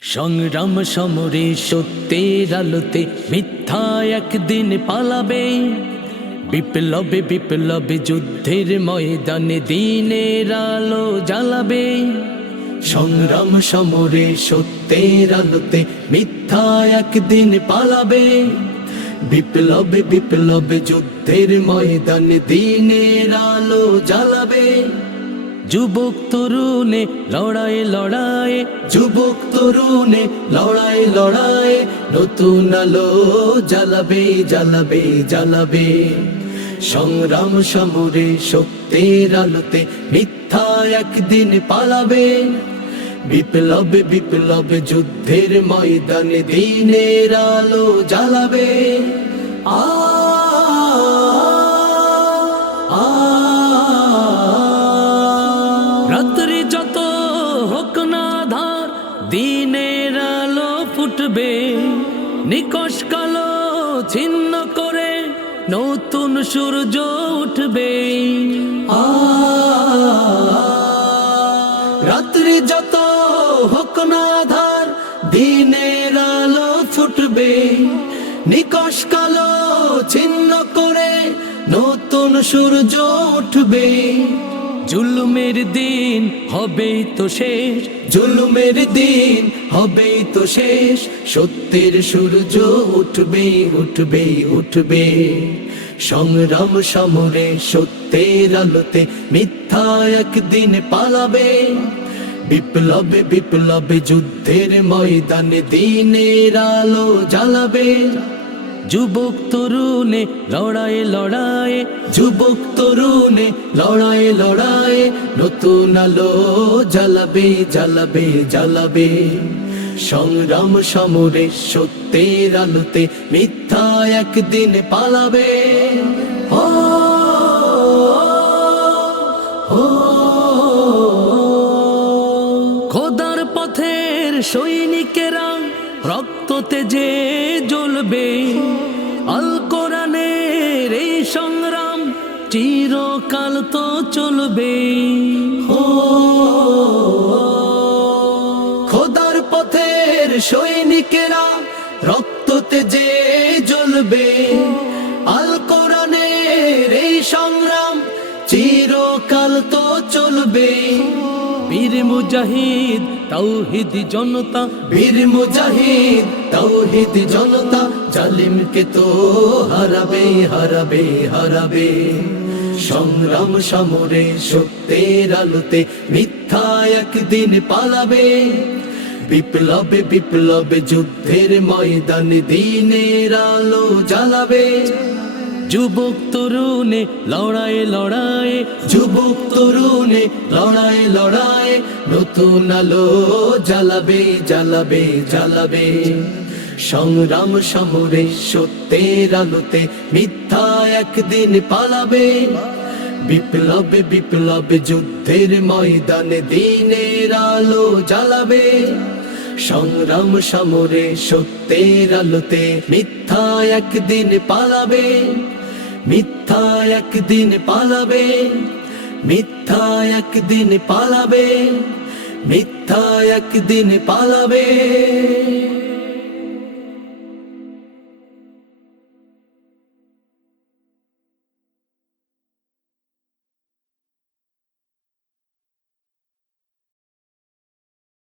সংগ্রাম সমরে সত্যের আলোতে মিথ্যা একদিন পালাবে। বিপ্লবে বিপ্লবে যুদ্ধের ময়দানে দিনের আলো জ্বালাবে। সংগ্রাম সমরে সত্যের আলোতে মিথ্যা একদিন পালাবে। বিপ্লবে বিপ্লবে যুদ্ধের ময়দানে দিনের আলো জ্বালাবে। যুবক তরুণে লড়াই লড়াই। যুবক তরুণে লড়াই লড়াই। নতুন আলো জ্বালাবে জ্বালাবে জ্বালাবে। সংগ্রাম সমরে সত্যের আলোতে মিথ্যা একদিন পালাবে। বিপ্লব বিপ্লব যুদ্ধের ময়দানে দিনের আলো জ্বালাবে। আ দিনের আলো ফুটবে, নিকশ কালো ছিন্ন করে নতুন সূর্য উঠবে। রাত্রি যত হোক না ধার দিনের আলো ফুটবে, নিকশ কালো ছিন্ন করে নতুন সূর্য উঠবে। জুলুমের দিন হবেই তো শেষ। জুলুমের দিন হবেই তো শেষ। সত্যের সূর্য উঠবে উঠবে উঠবে। সংগ্রাম সমরে সত্যের আলোতে মিথ্যা একদিন পালাবে। বিপ্লবে বিপ্লবে যুদ্ধের ময়দানে দিনের আলো জ্বালাবে। যুবক তরুণে লড়াই লড়াই যুবক তরুণে লড়াই লড়াই নতুন আলো জ্বালাবে জ্বালাবে জ্বালাবে। সংগ্রাম সমরে সত্যের আলোতে মিথ্যা একদিন পালাবে। ও খোদার পথের সৈনিকেরা রক্ত জ্বলবে। আল কোরআনের এই সংগ্রাম চিরকাল তো চলবে। খোদার পথের সৈনিকেরা রক্ততে যে জ্বলবে। আল কোরআনের এই সংগ্রাম চিরকাল তো চলবে। বীর মুজাহিদ তৌহিদ জনতা। বীর মুজাহিদ তৌহিদ জনতা জালিমকে তো হারাবে হারাবে হারাবে। সংগ্রাম সমরে সত্যের আলোতে মিথ্যা একদিন পালাবে। বিপ্লবে বিপ্লবে যুদ্ধের ময়দানে দিনের আলো জ্বালাবে। যুবক তরুণে লড়াই লড়াই যুবক তরুণে লড়াই লড়াই নতুন আলো জ্বালাবে জ্বালাবে জ্বালাবে। সংগ্রাম সমরে সত্যের আলোতে মিথ্যা একদিন পালাবে। বিপ্লব বিপ্লব যুদ্ধের ময়দানে দিনের আলো জ্বালাবে। সংগ্রাম সমরে সত্যের আলোতে মিথ্যা একদিন পালাবে। মিথ্যা একদিন পালাবে, মিথ্যা একদিন পালাবে। মিথ্যা একদিন পালাবে।